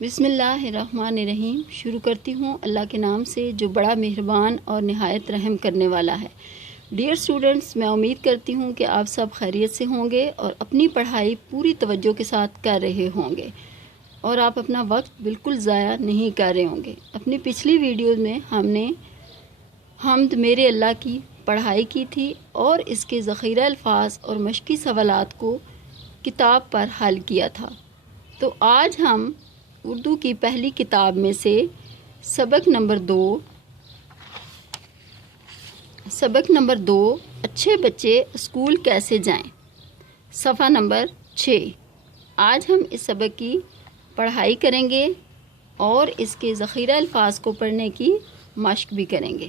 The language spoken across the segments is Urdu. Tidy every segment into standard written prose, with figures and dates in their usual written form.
بسم اللہ الرحمن الرحیم۔ شروع کرتی ہوں اللہ کے نام سے جو بڑا مہربان اور نہایت رحم کرنے والا ہے۔ ڈیئر اسٹوڈنٹس، میں امید کرتی ہوں کہ آپ سب خیریت سے ہوں گے اور اپنی پڑھائی پوری توجہ کے ساتھ کر رہے ہوں گے اور آپ اپنا وقت بالکل ضائع نہیں کر رہے ہوں گے۔ اپنی پچھلی ویڈیو میں ہم نے حمد میرے اللہ کی پڑھائی کی تھی اور اس کے ذخیرہ الفاظ اور مشقی سوالات کو کتاب پر حل کیا تھا۔ تو آج ہم اردو کی پہلی کتاب میں سے سبق نمبر دو اچھے بچے اسکول کیسے جائیں، صفحہ نمبر 6۔ آج ہم اس سبق کی پڑھائی کریں گے اور اس کے ذخیرہ الفاظ کو پڑھنے کی مشق بھی کریں گے۔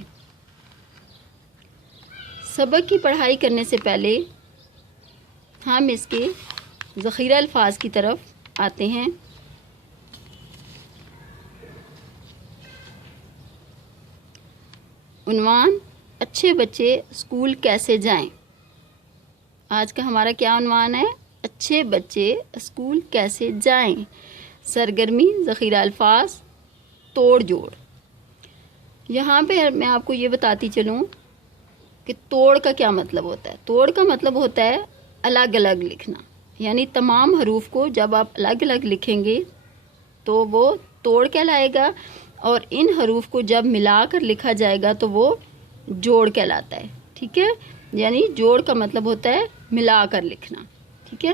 سبق کی پڑھائی کرنے سے پہلے ہم اس کے ذخیرہ الفاظ کی طرف آتے ہیں۔ عنوان: اچھے بچے اسکول کیسے جائیں۔ آج کا ہمارا کیا عنوان ہے؟ اچھے بچے اسکول کیسے جائیں۔ سرگرمی، ذخیرہ الفاظ، توڑ جوڑ۔ یہاں پہ میں آپ کو یہ بتاتی چلوں کہ توڑ کا کیا مطلب ہوتا ہے۔ توڑ کا مطلب ہوتا ہے الگ الگ لکھنا، یعنی تمام حروف کو جب آپ الگ الگ لکھیں گے تو وہ توڑ کہلائے گا، اور ان حروف کو جب ملا کر لکھا جائے گا تو وہ جوڑ کہلاتا ہے۔ ٹھیک ہے، یعنی جوڑ کا مطلب ہوتا ہے ملا کر لکھنا۔ ٹھیک ہے،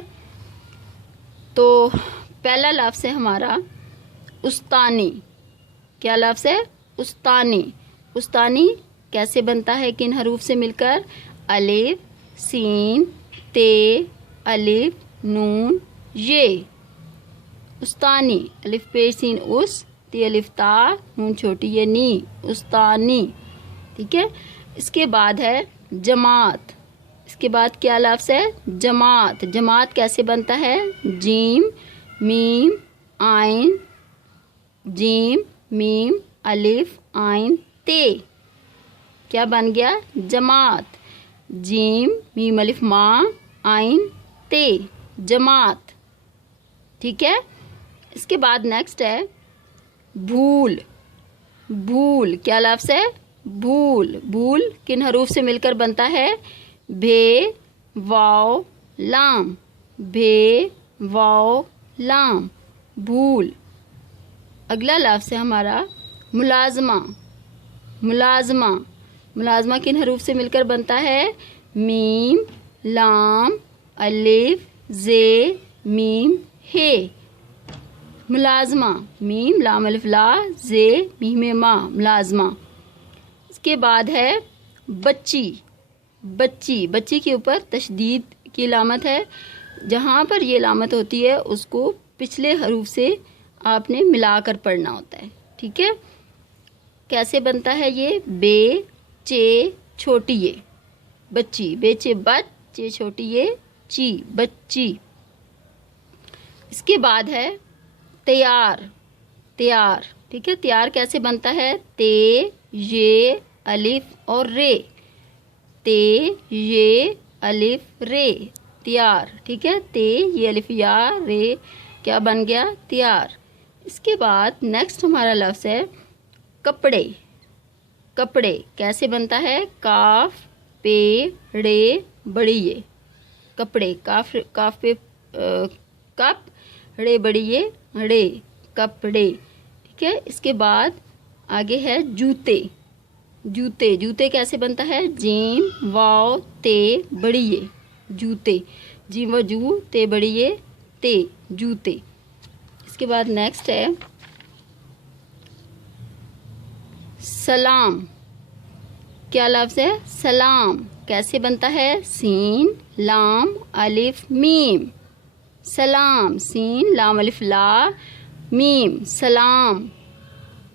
تو پہلا لفظ ہے ہمارا استانی۔ کیا لفظ ہے؟ استانی۔ استانی کیسے بنتا ہے؟ کن حروف سے مل کر؟ الف، سین، تے، الف، نون، یہ۔ استانی، الف پیش سین اس، تی الف تا، نون چھوٹی یہ نی، استانی۔ ٹھیک ہے، اس کے بعد ہے جماعت۔ اس کے بعد کیا لفظ ہے؟ جماعت۔ جماعت کیسے بنتا ہے؟ جیم، میم، عین، جیم، میم، الف، عین، تے۔ کیا بن گیا؟ جماعت۔ جیم، میم، الف، ما، عین، تے، جماعت۔ ٹھیک ہے، اس کے بعد نیکسٹ ہے بھول۔ بھول کیا لفظ ہے؟ بھول۔ بھول کن حروف سے مل کر بنتا ہے؟ بھے، واو، لام۔ بھے، واو، لام، بھول۔ اگلا لفظ ہے ہمارا ملازمہ۔ ملازمہ۔ ملازمہ کن حروف سے مل کر بنتا ہے؟ میم، لام، الف، زے، میم، ہے۔ ملازمہ، میم، لام، الف، لا، زے، میم، ما، ملازمہ۔ اس کے بعد ہے بچی۔ بچی۔ بچی کے اوپر تشدید کی علامت ہے۔ جہاں پر یہ علامت ہوتی ہے اس کو پچھلے حروف سے آپ نے ملا کر پڑھنا ہوتا ہے۔ ٹھیک ہے، کیسے بنتا ہے یہ؟ بے، چے، چھوٹی یہ، بچی۔ بے چے بچ، چے چھوٹی یہ، چی، بچی۔ اس کے بعد ہے تیار۔ تیار۔ ٹھیک ہے، تیار کیسے بنتا ہے؟ تے، یہ، الف اور رے۔ تے، یہ، الف، رے، تیار۔ ٹھیک ہے، تے، یہ، الف، یا، رے، کیا بن گیا؟ تیار۔ اس کے بعد نیکسٹ ہمارا لفظ ہے کپڑے۔ کپڑے کیسے بنتا ہے؟ کاف، پے، ڑے، بڑی یہ، کپڑے۔ کاف پہ کپ، ڑے بڑی یہ، ڑے، کپڑے۔ ٹھیک ہے، اس کے بعد آگے ہے جوتے۔ جوتے۔ جوتے کیسے بنتا ہے؟ جیم، واو، تے، بڑی یہ، جوتے۔ جیم و جو، تے بڑی یہ، تے، جوتے۔ اس کے بعد نیکسٹ ہے سلام۔ کیا لفظ ہے؟ سلام۔ کیسے بنتا ہے؟ سین، لام، الف، میم، سلام۔ سین، لام، الف، لا، میم، سلام۔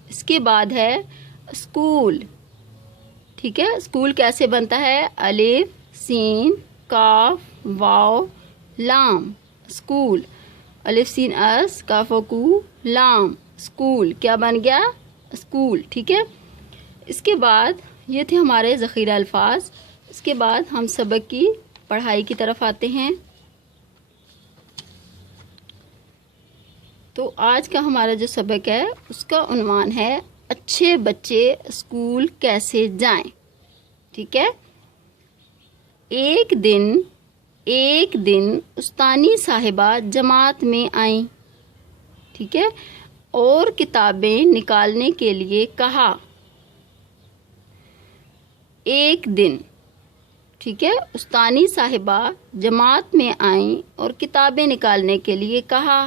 اس کے بعد ہے اسکول۔ ٹھیک ہے، اسکول کیسے بنتا ہے؟ الف، سین، کاف، واو، لام، اسکول۔ الف، سین، اس، کاف و کو، لام، اسکول۔ کیا بن گیا؟ اسکول۔ ٹھیک ہے، اس کے بعد یہ تھے ہمارے ذخیرہ الفاظ۔ اس کے بعد ہم سبق کی پڑھائی کی طرف آتے ہیں۔ تو آج کا ہمارا جو سبق ہے اس کا عنوان ہے اچھے بچے اسکول کیسے جائیں. ٹھیک ہے. ایک دن استانی صاحبہ جماعت میں آئیں. ٹھیک ہے. اور کتابیں نکالنے کے لیے کہا. ایک دن. ٹھیک ہے. استانی صاحبہ جماعت میں آئیں اور کتابیں نکالنے کے لیے کہا.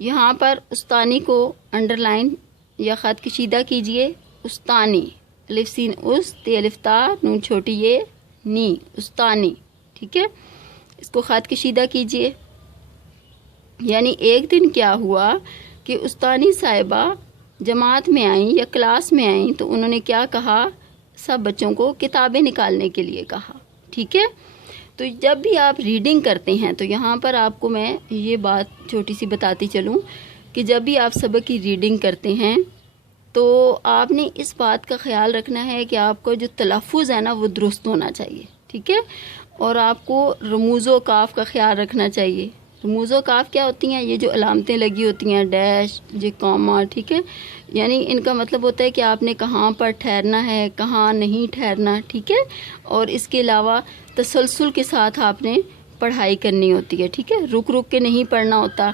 یہاں پر استانی کو انڈر لائن یا خط کشیدہ کیجئے. استانی الف سین اس تے الف تا نون چھوٹی یہ نی استانی. ٹھیک ہے. اس کو خط کشیدہ کیجئے. یعنی ایک دن کیا ہوا کہ استانی صاحبہ جماعت میں آئیں یا کلاس میں آئیں تو انہوں نے کیا کہا؟ سب بچوں کو کتابیں نکالنے کے لیے کہا. ٹھیک ہے. تو جب بھی آپ ریڈنگ کرتے ہیں تو یہاں پر آپ کو میں یہ بات چھوٹی سی بتاتی چلوں کہ جب بھی آپ سبق کی ریڈنگ کرتے ہیں تو آپ نے اس بات کا خیال رکھنا ہے کہ آپ کو جو تلفظ ہے نا وہ درست ہونا چاہیے. ٹھیک ہے. اور آپ کو رموز و کاف کا خیال رکھنا چاہیے. رموز و کاف کیا ہوتی ہیں؟ یہ جو علامتیں لگی ہوتی ہیں، ڈیش، یہ کاما. ٹھیک ہے. یعنی ان کا مطلب ہوتا ہے کہ آپ نے کہاں پر ٹھہرنا ہے، کہاں نہیں ٹھہرنا. ٹھیک ہے. اور اس کے علاوہ تسلسل کے ساتھ آپ نے پڑھائی کرنی ہوتی ہے. ٹھیک ہے. رک کے نہیں پڑھنا ہوتا،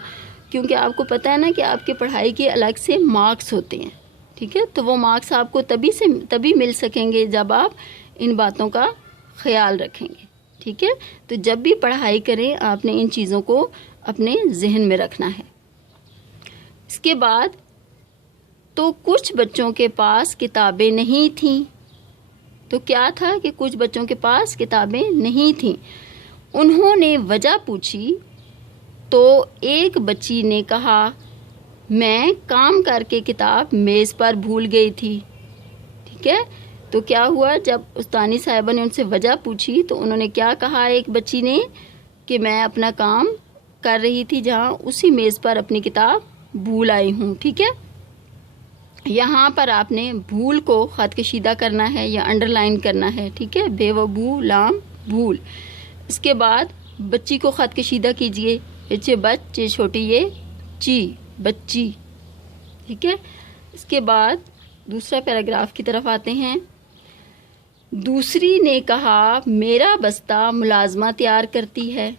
کیونکہ آپ کو پتہ ہے نا کہ آپ کے پڑھائی کے الگ سے مارکس ہوتے ہیں. ٹھیک ہے. تو وہ مارکس آپ کو تبھی مل سکیں گے جب آپ ان باتوں کا خیال رکھیں گے. ٹھیک ہے. تو جب بھی پڑھائی کریں آپ نے ان چیزوں کو اپنے ذہن میں رکھنا ہے. اس کے بعد تو کچھ بچوں کے پاس کتابیں نہیں تھیں. تو کیا تھا کہ کچھ بچوں کے پاس کتابیں نہیں تھیں. انہوں نے وجہ پوچھی تو ایک بچی نے کہا میں کام کر کے کتاب میز پر بھول گئی تھی. ٹھیک ہے. تو کیا ہوا؟ جب استانی صاحبہ نے ان سے وجہ پوچھی تو انہوں نے کیا کہا ایک بچی نے کہ میں اپنا کام کر رہی تھی جہاں اسی میز پر اپنی کتاب بھول آئی ہوں. ٹھیک ہے. یہاں پر آپ نے بھول کو خط کشیدہ کرنا ہے یا انڈر لائن کرنا ہے. ٹھیک ہے. بے و بو لام بھول. اس کے بعد بچی کو خط کشیدہ کیجئے. اچے بچ چے چھوٹی یہ چی بچی. ٹھیک ہے. اس کے بعد دوسرا پیراگراف کی طرف آتے ہیں. دوسری نے کہا میرا بستہ ملازمہ تیار کرتی ہے.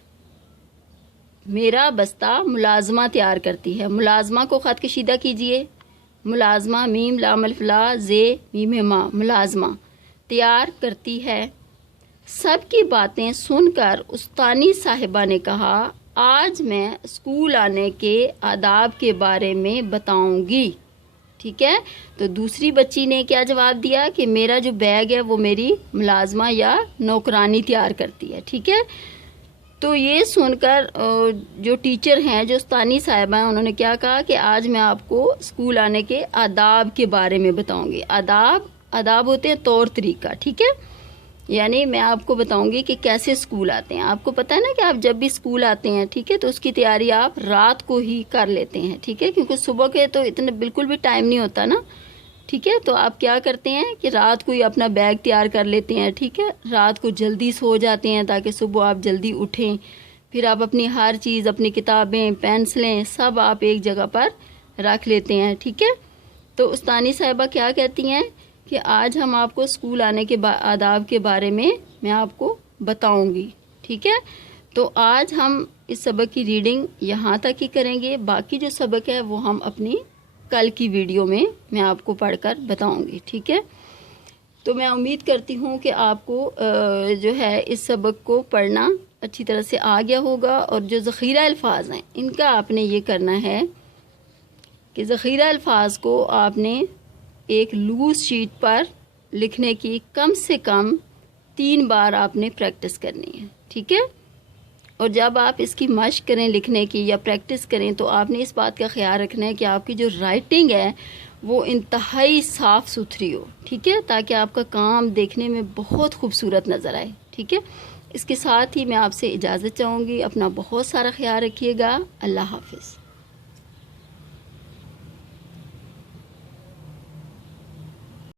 میرا بستہ ملازمہ تیار کرتی ہے. ملازمہ کو خط کشیدہ کیجئے. ملازمہ میم لام الف لا زے میم ما ملازمہ تیار کرتی ہے. سب کی باتیں سن کر استانی صاحبہ نے کہا آج میں اسکول آنے کے آداب کے بارے میں بتاؤں گی. ٹھیک ہے. تو دوسری بچی نے کیا جواب دیا کہ میرا جو بیگ ہے وہ میری ملازمہ یا نوکرانی تیار کرتی ہے. ٹھیک ہے. تو یہ سن کر جو ٹیچر ہیں جو استانی صاحبہ ہیں انہوں نے کیا کہا کہ آج میں آپ کو اسکول آنے کے آداب کے بارے میں بتاؤں گی. آداب ہوتے ہیں طور طریقہ. ٹھیک ہے. یعنی میں آپ کو بتاؤں گی کہ کیسے اسکول آتے ہیں. آپ کو پتہ ہے نا کہ آپ جب بھی اسکول آتے ہیں ٹھیک ہے تو اس کی تیاری آپ رات کو ہی کر لیتے ہیں. ٹھیک ہے. کیونکہ صبح کے تو اتنا بالکل بھی ٹائم نہیں ہوتا نا. ٹھیک ہے. تو آپ کیا کرتے ہیں کہ رات کو ہی اپنا بیگ تیار کر لیتے ہیں. ٹھیک ہے. رات کو جلدی سو جاتے ہیں تاکہ صبح آپ جلدی اٹھیں. پھر آپ اپنی ہر چیز اپنی کتابیں پینسلیں سب آپ ایک جگہ پر رکھ لیتے ہیں. ٹھیک ہے. تو استانی صاحبہ کیا کہتی ہیں کہ آج ہم آپ کو اسکول آنے کے آداب کے بارے میں آپ کو بتاؤں گی. ٹھیک ہے. تو آج ہم اس سبق کی ریڈنگ یہاں تک ہی کریں گے. باقی جو سبق ہے وہ ہم اپنی کل کی ویڈیو میں آپ کو پڑھ کر بتاؤں گی. ٹھیک ہے. تو میں امید کرتی ہوں کہ آپ کو جو ہے اس سبق کو پڑھنا اچھی طرح سے آ گیا ہوگا. اور جو ذخیرہ الفاظ ہیں ان کا آپ نے یہ کرنا ہے کہ ذخیرہ الفاظ کو آپ نے ایک لوز شیٹ پر لکھنے کی کم سے کم 3 بار آپ نے پریکٹس کرنی ہے. ٹھیک ہے. اور جب آپ اس کی مشق کریں لکھنے کی یا پریکٹس کریں تو آپ نے اس بات کا خیال رکھنا ہے کہ آپ کی جو رائٹنگ ہے وہ انتہائی صاف ستھری ہو. ٹھیک ہے. تاکہ آپ کا کام دیکھنے میں بہت خوبصورت نظر آئے. ٹھیک ہے. اس کے ساتھ ہی میں آپ سے اجازت چاہوں گی. اپنا بہت سارا خیال رکھیے گا. اللہ حافظ.